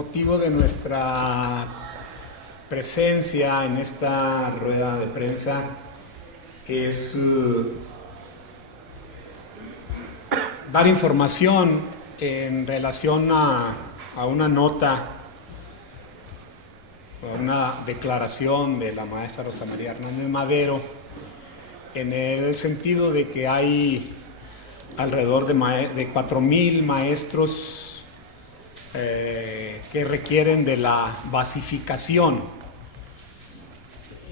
motivo de nuestra presencia en esta rueda de prensa es dar información en relación a una nota, a una declaración de la maestra Rosa María Hernández Madero, en el sentido de que hay alrededor de 4,000 maestros que requieren de la basificación.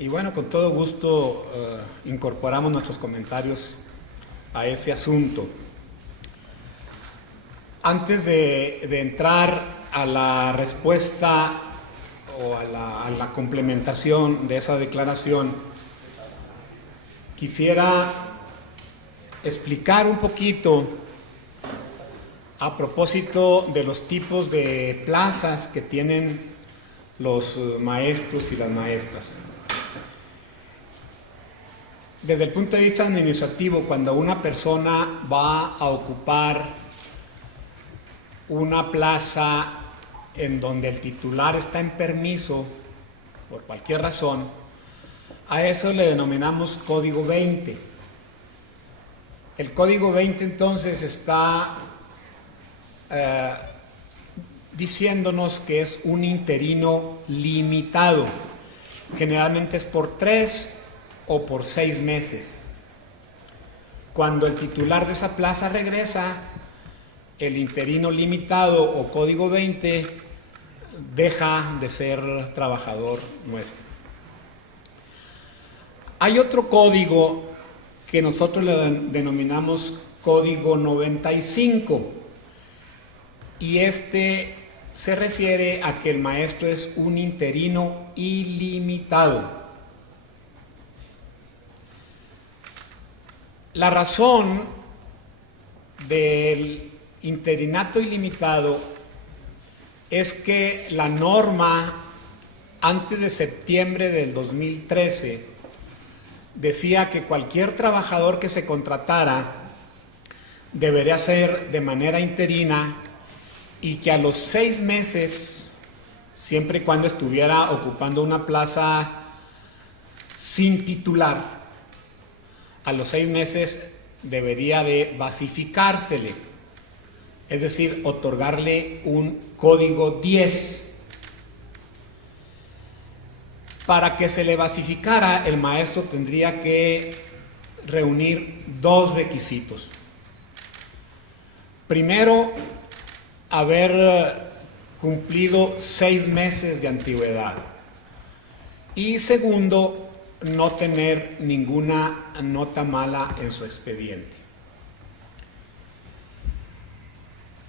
Y bueno, con todo gusto incorporamos nuestros comentarios a ese asunto. Antes de entrar a la respuesta o a la complementación de esa declaración, quisiera explicar un poquito a propósito de los tipos de plazas que tienen los maestros y las maestras. Desde el punto de vista administrativo, cuando una persona va a ocupar una plaza en donde el titular está en permiso, por cualquier razón, a eso le denominamos Código 20. El Código 20 entonces está diciéndonos que es un interino limitado. Generalmente es por 3 o por 6 meses. Cuando el titular de esa plaza regresa, el interino limitado o Código 20 deja de ser trabajador nuestro. Hay otro código que nosotros le denominamos Código 95, y este se refiere a que el maestro es un interino ilimitado. La razón del interinato ilimitado es que la norma antes de septiembre del 2013 decía que cualquier trabajador que se contratara debería ser de manera interina y que a los 6 meses, siempre y cuando estuviera ocupando una plaza sin titular, a los 6 meses debería de basificársele, es decir, otorgarle un código 10. Para que se le basificara, el maestro tendría que reunir 2 requisitos. Primero, haber cumplido 6 meses de antigüedad. Y segundo, no tener ninguna nota mala en su expediente.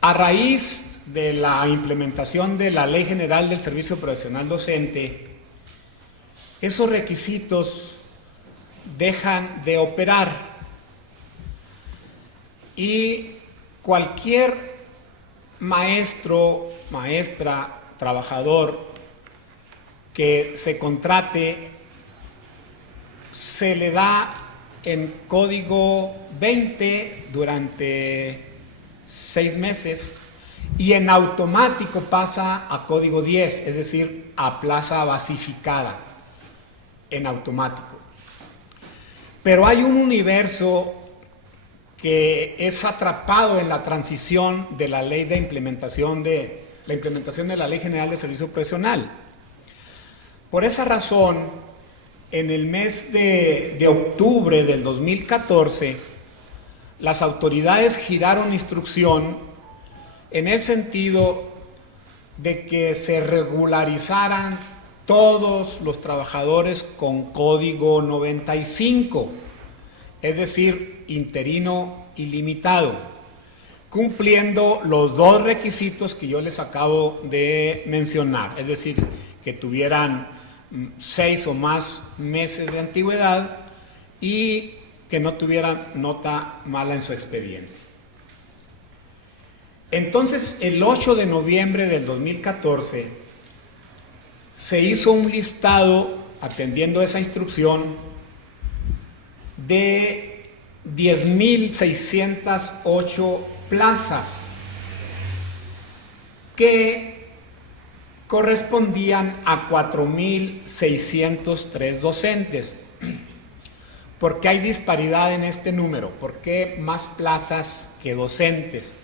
A raíz de la implementación de la Ley General del Servicio Profesional Docente, esos requisitos dejan de operar y cualquier maestro, maestra, trabajador que se contrate se le da en Código 20 durante 6 meses y en automático pasa a Código 10, es decir, a plaza basificada, en automático. Pero hay un universo que es atrapado en la transición de la ley de implementación de la Ley General de Servicio Profesional. Por esa razón, en el mes de octubre del 2014, las autoridades giraron instrucción en el sentido de que se regularizaran todos los trabajadores con Código 95, es decir, interino ilimitado, cumpliendo los 2 requisitos que yo les acabo de mencionar, es decir, que tuvieran 6 o más meses de antigüedad y que no tuvieran nota mala en su expediente. Entonces, el 8 de noviembre del 2014, se hizo un listado, atendiendo esa instrucción, de 10,608 plazas que correspondían a 4,603 docentes. ¿Por qué hay disparidad en este número? ¿Por qué más plazas que docentes?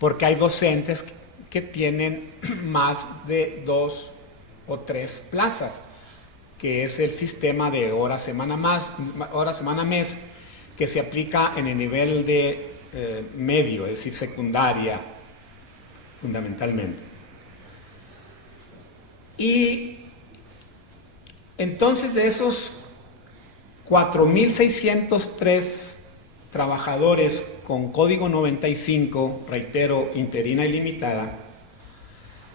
Porque hay docentes que tienen más de 2 o 3 plazas, que es el sistema de hora semana mes, que se aplica en el nivel de medio, es decir, secundaria, fundamentalmente. Y entonces de esos 4,603 trabajadores con código 95, reitero, interina y limitada,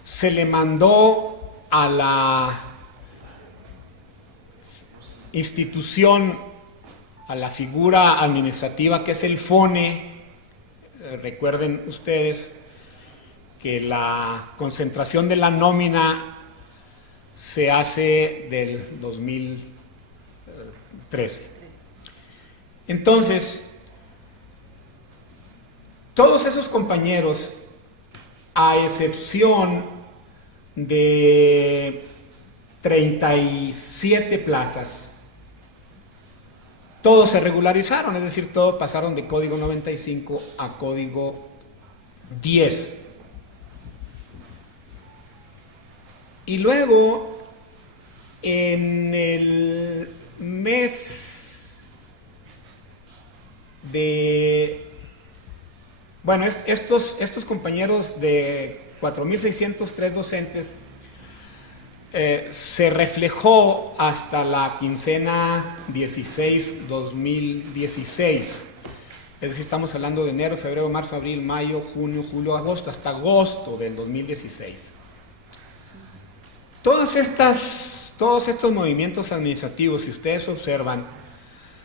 se le mandó a la institución, a la figura administrativa que es el FONE. Recuerden ustedes que la concentración de la nómina se hace del 2013. Entonces, todos esos compañeros, a excepción de 37 plazas, todos se regularizaron, es decir, todos pasaron de código 95 a código 10. Y luego, en el mes de... Bueno, estos compañeros de 4,603 docentes se reflejó hasta la quincena 16-2016. Es decir, estamos hablando de enero, febrero, marzo, abril, mayo, junio, julio, agosto, hasta agosto del 2016. Todos estos movimientos administrativos, si ustedes observan,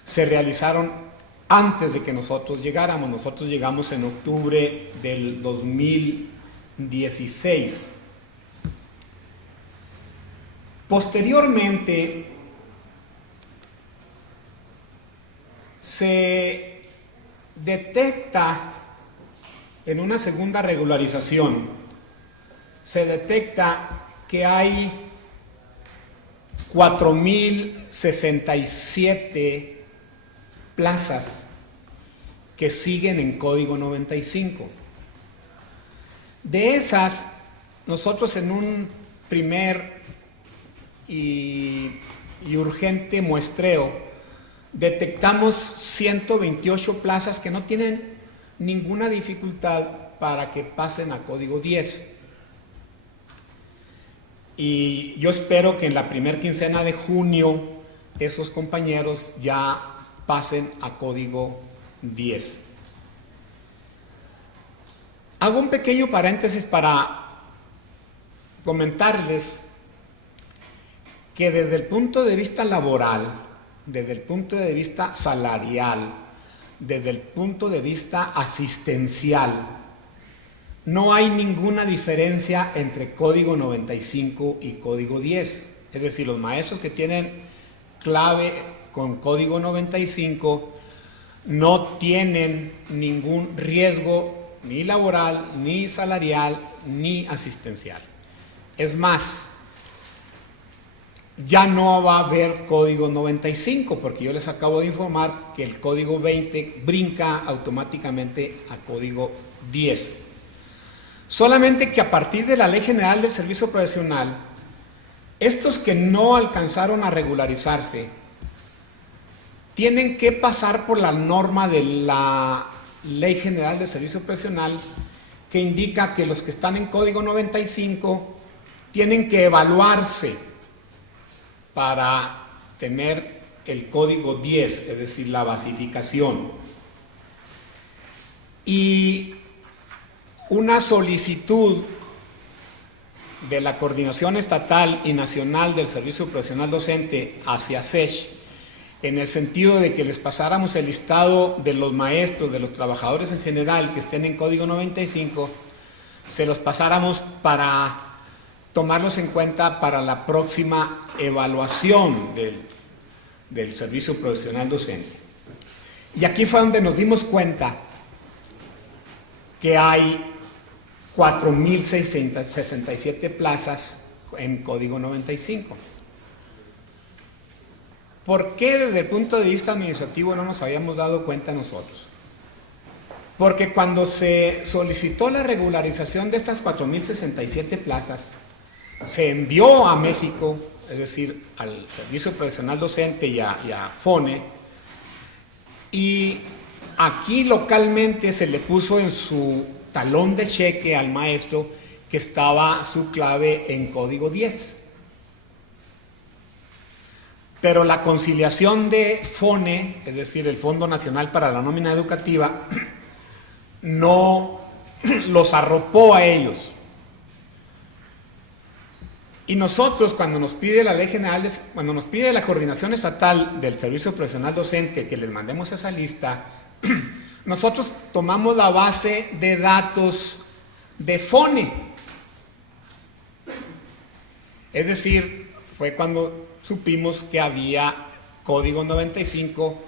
se realizaron antes de que nosotros llegáramos. Nosotros llegamos en octubre del 2016. Posteriormente, se detecta en una segunda regularización, se detecta que hay 4,067 plazas que siguen en código 95. De esas, nosotros en un primer y urgente muestreo detectamos 128 plazas que no tienen ninguna dificultad para que pasen a código 10. Y yo espero que en la primera quincena de junio esos compañeros ya pasen a código 10. Hago un pequeño paréntesis para comentarles que desde el punto de vista laboral, desde el punto de vista salarial, desde el punto de vista asistencial, no hay ninguna diferencia entre código 95 y código 10. Es decir, los maestros que tienen clave con código 95 no tienen ningún riesgo ni laboral, ni salarial, ni asistencial. Es más, ya no va a haber código 95 porque yo les acabo de informar que el código 20 brinca automáticamente a código 10. Solamente que a partir de la Ley General del Servicio Profesional, estos que no alcanzaron a regularizarse tienen que pasar por la norma de la Ley General del Servicio Profesional que indica que los que están en código 95 tienen que evaluarse para tener el código 10, es decir, la basificación. Y una solicitud de la Coordinación Estatal y Nacional del Servicio Profesional Docente hacia SESH, en el sentido de que les pasáramos el listado de los maestros, de los trabajadores en general que estén en código 95, se los pasáramos para tomarlos en cuenta para la próxima evaluación del Servicio Profesional Docente. Y aquí fue donde nos dimos cuenta que hay 4,667 plazas en código 95. ¿Por qué desde el punto de vista administrativo no nos habíamos dado cuenta nosotros? Porque cuando se solicitó la regularización de estas 4.067 plazas, se envió a México, es decir, al Servicio Profesional Docente y a FONE, y aquí localmente se le puso en su talón de cheque al maestro que estaba su clave en código 10. Pero la conciliación de FONE, es decir, el Fondo Nacional para la Nómina Educativa, no los arropó a ellos. Y nosotros, cuando nos pide la Ley General, cuando nos pide la Coordinación Estatal del Servicio Profesional Docente que les mandemos esa lista, nosotros tomamos la base de datos de FONE. Es decir, fue cuando supimos que había código 95,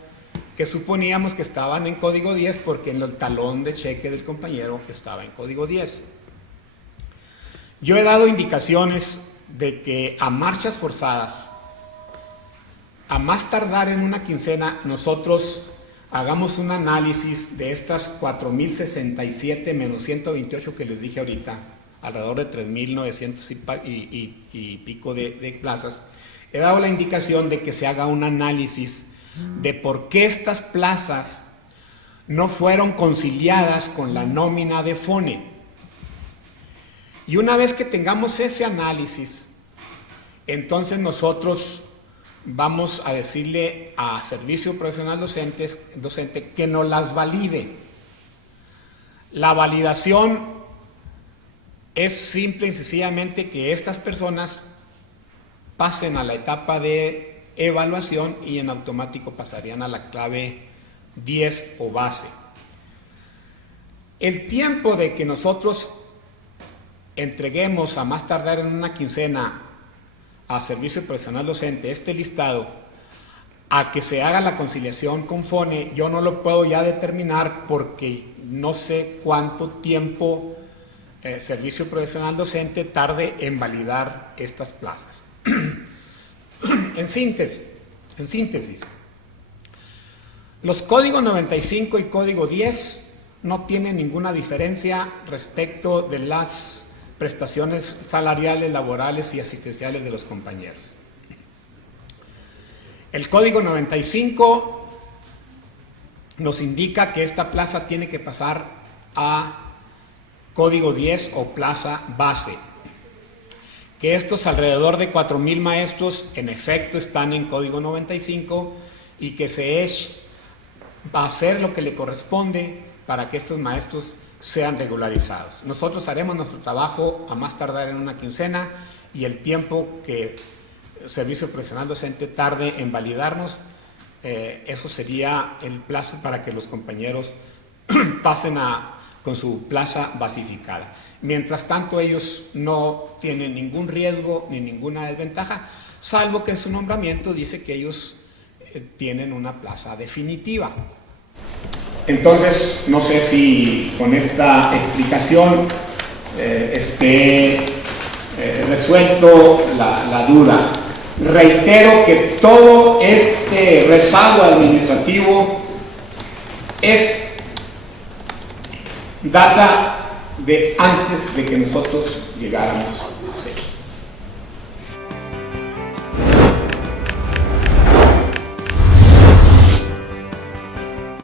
que suponíamos que estaban en código 10 porque en el talón de cheque del compañero estaba en código 10. Yo he dado indicaciones de que a marchas forzadas, a más tardar en una quincena, nosotros hagamos un análisis de estas 4.067 menos 128 que les dije ahorita, alrededor de 3.900 y pico de plazas. He dado la indicación de que se haga un análisis de por qué estas plazas no fueron conciliadas con la nómina de FONE. Y una vez que tengamos ese análisis, entonces nosotros vamos a decirle a Servicio Profesional Docente que nos las valide. La validación es simple y sencillamente que estas personas pasen a la etapa de evaluación y en automático pasarían a la clave 10 o base. El tiempo de que nosotros entreguemos a más tardar en una quincena a Servicio Profesional Docente este listado, a que se haga la conciliación con FONE, yo no lo puedo ya determinar porque no sé cuánto tiempo Servicio Profesional Docente tarde en validar estas plazas. En síntesis, los códigos 95 y código 10 no tienen ninguna diferencia respecto de las prestaciones salariales, laborales y asistenciales de los compañeros. El código 95 nos indica que esta plaza tiene que pasar a código 10 o plaza base, que estos alrededor de 4.000 maestros en efecto están en código 95 y que SEESH va a hacer lo que le corresponde para que estos maestros sean regularizados. Nosotros haremos nuestro trabajo a más tardar en una quincena y el tiempo que el Servicio Profesional Docente tarde en validarnos, eso sería el plazo para que los compañeros pasen con su plaza basificada. Mientras tanto, ellos no tienen ningún riesgo ni ninguna desventaja, salvo que en su nombramiento dice que ellos tienen una plaza definitiva. Entonces, no sé si con esta explicación esté resuelto la duda. Reitero que todo este rezago administrativo data de antes de que nosotros llegáramos a hacer.